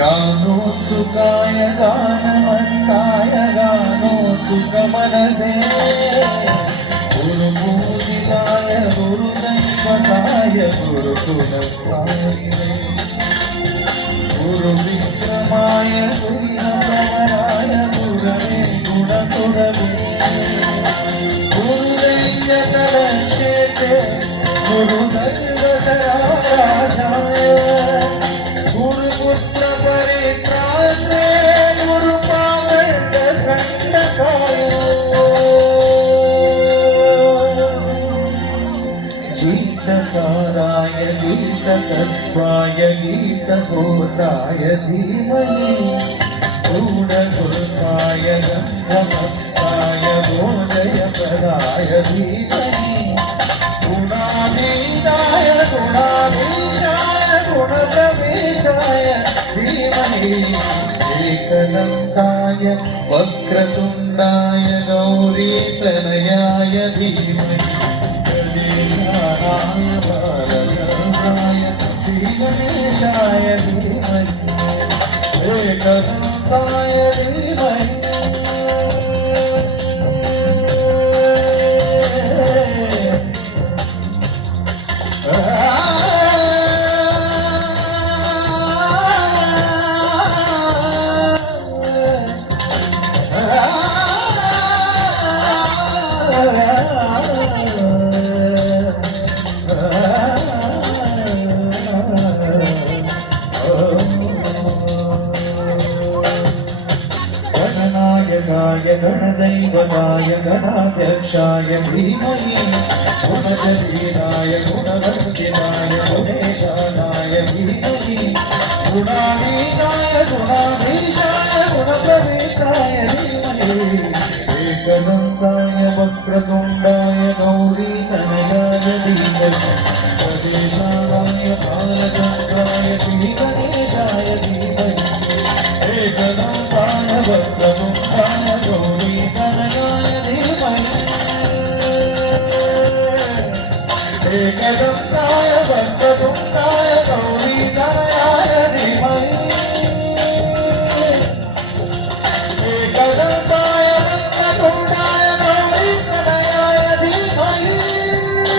गानोत्सुकाय गानमन्ताय गानोत्सुकमनसे गुरुपूजिताय गुरुदैवताय गुरुकुलस्थायिने गुरुविक्रमाय गुरुप्रवराय गुरवे गुणगुरवे गुरुदैत्यकरक्षेत्रे गुरु सर्वसराराधाय गुरुपुत्र परित्रात्रे गुरुपादण्डखण्डकाय गीतसाराय गीततत्त्वाय गीतगोत्राय धीमहि गूढगुल्फाय गन्धमत्ताय बोधयप्रदाय धीमहि गुणातीताय गुणाधीशाय गुणप्रविष्टाय धीमहि एकदन्ताय वक्रतुण्डाय गौरीतनयाय धीमहि गजेशानाय बालचन्द्राय श्रीगणेशाय धीमहि एकदन्ताय धीमहि गणनायकाय गणदैवताय गणाध्यक्षाय धीमहि गुणशरीराय गुणवर्धिताय गुणेशानाय धीमहि गुणातीताय गुणाधीशाय गुणप्रविष्टाय धीमहि एकदन्ताय वक्रतुण्डाय गौरीतनयाय धीमहि गजेशानाय बालचन्द्राय श्रीगणेशाय धीमहि एकदन्ताय वक्रतुण्डाय गौरीतनयाय धीमहि एकदन्ताय